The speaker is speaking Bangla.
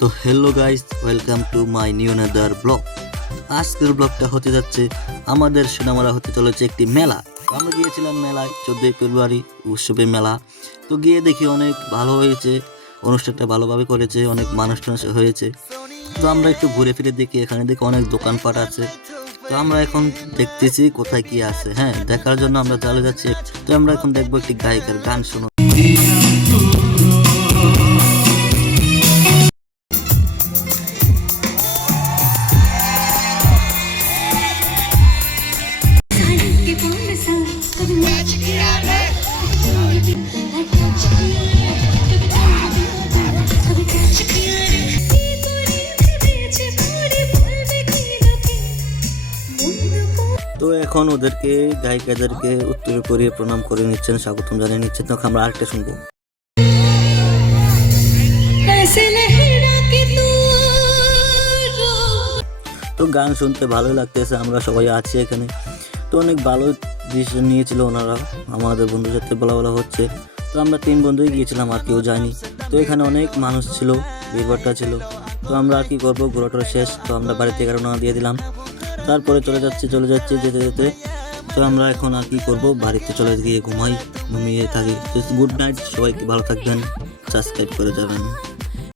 তো hello guys, welcome to my new another blog. আজকের ব্লগটা হতে যাচ্ছে আমাদের সোনামারা হতে চলেছে একটি মেলা। আমরা গিয়েছিলাম মেলায় 14ই ফেব্রুয়ারি উৎসবের মেলা। তো গিয়ে দেখি অনেক ভালো হয়েছে, অনুষ্ঠানটা ভালোভাবে করেছে, অনেক মানুষ টানুষ হয়েছে। তো আমরা একটু ঘুরে ফিরে দেখি, এখানে দেখি অনেক দোকানপাট আছে। তো আমরা এখন দেখতেছি কোথায় কি আছে, হ্যাঁ দেখার জন্য আমরা চলে যাচ্ছি। তো আমরা এখন দেখবো একটি গায়িকার গান শুনো। তো এখন ওদেরকে গায়িকাদেরকে উত্তর করিয়ে প্রণাম করে নিচ্ছেন, স্বাগতম জানিয়ে নিচ্ছেন। তখন আমরা আরেকটা শুনবো। তো গান শুনতে ভালো লাগতেছে, আমরা সবাই আছি এখানে। তো অনেক ভালো ডিসিশন নিয়েছিল ওনারা, আমাদের বন্ধুর সাথে বলা হচ্ছে। তো আমরা 3 বন্ধুই গিয়েছিলাম, আর কেউ যায়নি। তো এখানে অনেক মানুষ ছিল, ভিড়ভাট্টা ছিল। তো আমরা আর কি করবো, ঘোরাটোরা শেষ। তো আমরা বাড়ি থেকে রওনা দিয়ে দিলাম। তারপরে চলে যাচ্ছি যেতে যেতে। তো আমরা এখন আর কি করবো, বাড়িতে চলে গিয়ে ঘুমিয়ে থাকি। তো গুড নাইট, সবাইকে ভালো থাকবেন, সাবস্ক্রাইব করে যাবেন।